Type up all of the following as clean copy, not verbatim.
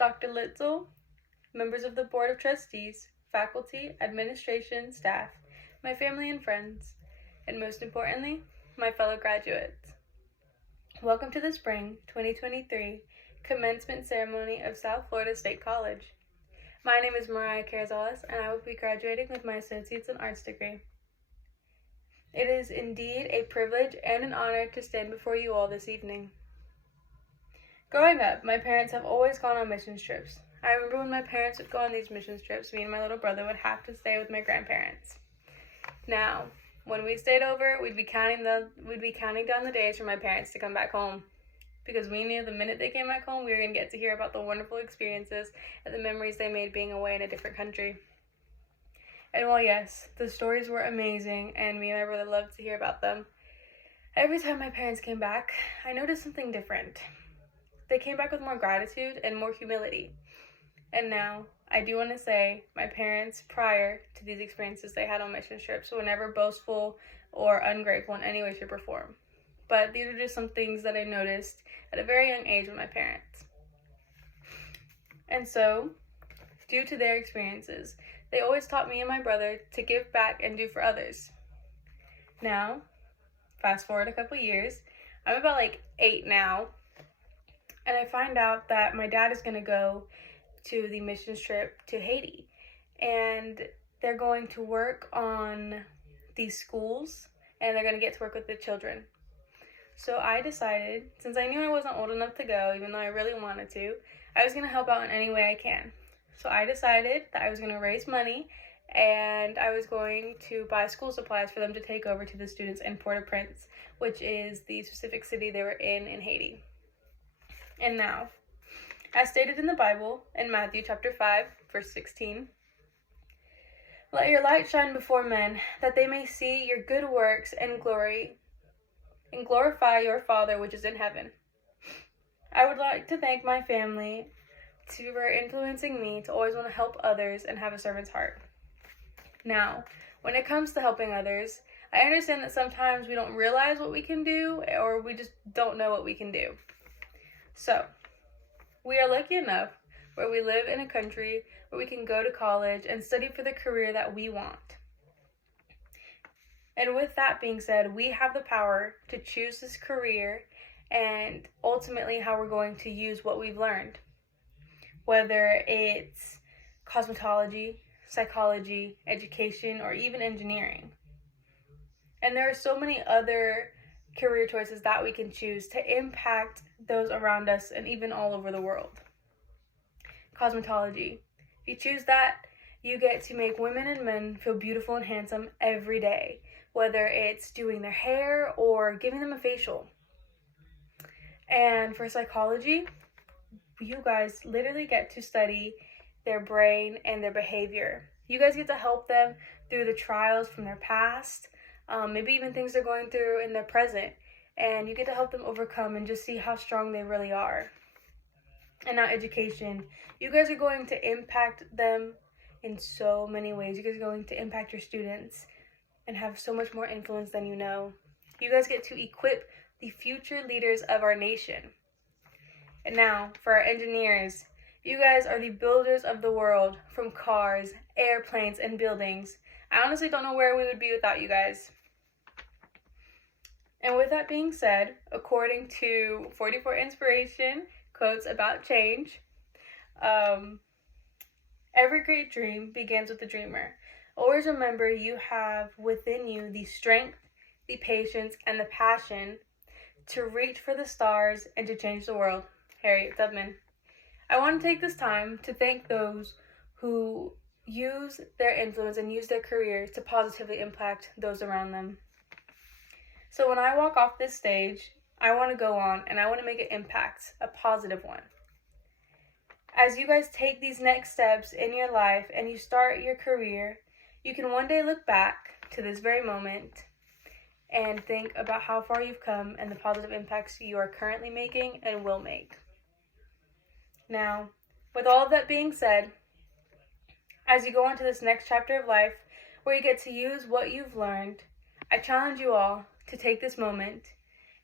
Dr. Litzel, members of the Board of Trustees, faculty, administration, staff, my family and friends, and most importantly, my fellow graduates. Welcome to the Spring 2023 Commencement Ceremony of South Florida State College. My name is Mariah Carrizales, and I will be graduating with my Associates in Arts degree. It is indeed a privilege and an honor to stand before you all this evening. Growing up, my parents have always gone on mission trips. I remember when my parents would go on these mission trips, me and my little brother would have to stay with my grandparents. Now, when we stayed over, we'd be counting down the days for my parents to come back home, because we knew the minute they came back home, we were going to get to hear about the wonderful experiences and the memories they made being away in a different country. And while yes, the stories were amazing, and me and my brother loved to hear about them, every time my parents came back, I noticed something different. They came back with more gratitude and more humility. And now, I do want to say, my parents, prior to these experiences they had on mission trips, were never boastful or ungrateful in any way, shape, or form. But these are just some things that I noticed at a very young age with my parents. And so, due to their experiences, they always taught me and my brother to give back and do for others. Now, fast forward a couple years, I'm about 8 now, and I find out that my dad is going to go to the missions trip to Haiti, and they're going to work on these schools, and they're going to get to work with the children. So I decided, since I knew I wasn't old enough to go, even though I really wanted to, I was going to help out in any way I can. So I decided that I was going to raise money, and I was going to buy school supplies for them to take over to the students in Port-au-Prince, which is the specific city they were in Haiti. And now, as stated in the Bible, in Matthew chapter 5, verse 16, "Let your light shine before men, that they may see your good works and glorify your Father which is in heaven." I would like to thank my family for influencing me to always want to help others and have a servant's heart. Now, when it comes to helping others, I understand that sometimes we don't realize what we can do, or we just don't know what we can do. So, we are lucky enough where we live in a country where we can go to college and study for the career that we want. And with that being said, we have the power to choose this career and ultimately how we're going to use what we've learned. Whether it's cosmetology, psychology, education, or even engineering. And there are so many other career choices that we can choose to impact those around us and even all over the world. Cosmetology. If you choose that, you get to make women and men feel beautiful and handsome every day, whether it's doing their hair or giving them a facial. And for psychology, you guys literally get to study their brain and their behavior. You guys get to help them through the trials from their past, maybe even things they're going through in their present, and you get to help them overcome and just see how strong they really are. And now education. You guys are going to impact them in so many ways. You guys are going to impact your students and have so much more influence than you know. You guys get to equip the future leaders of our nation. And now, for our engineers, you guys are the builders of the world, from cars, airplanes, and buildings. I honestly don't know where we would be without you guys. And with that being said, according to 44 Inspiration Quotes About Change, every great dream begins with a dreamer. Always remember you have within you the strength, the patience, and the passion to reach for the stars and to change the world. Harriet Tubman. I want to take this time to thank those who use their influence and use their career to positively impact those around them. So when I walk off this stage, I want to go on and I want to make an impact, a positive one. As you guys take these next steps in your life and you start your career, you can one day look back to this very moment and think about how far you've come and the positive impacts you are currently making and will make. Now, with all of that being said, as you go on to this next chapter of life where you get to use what you've learned, I challenge you all to take this moment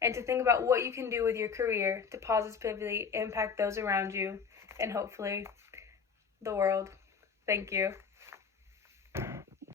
and to think about what you can do with your career to positively impact those around you and hopefully the world. Thank you.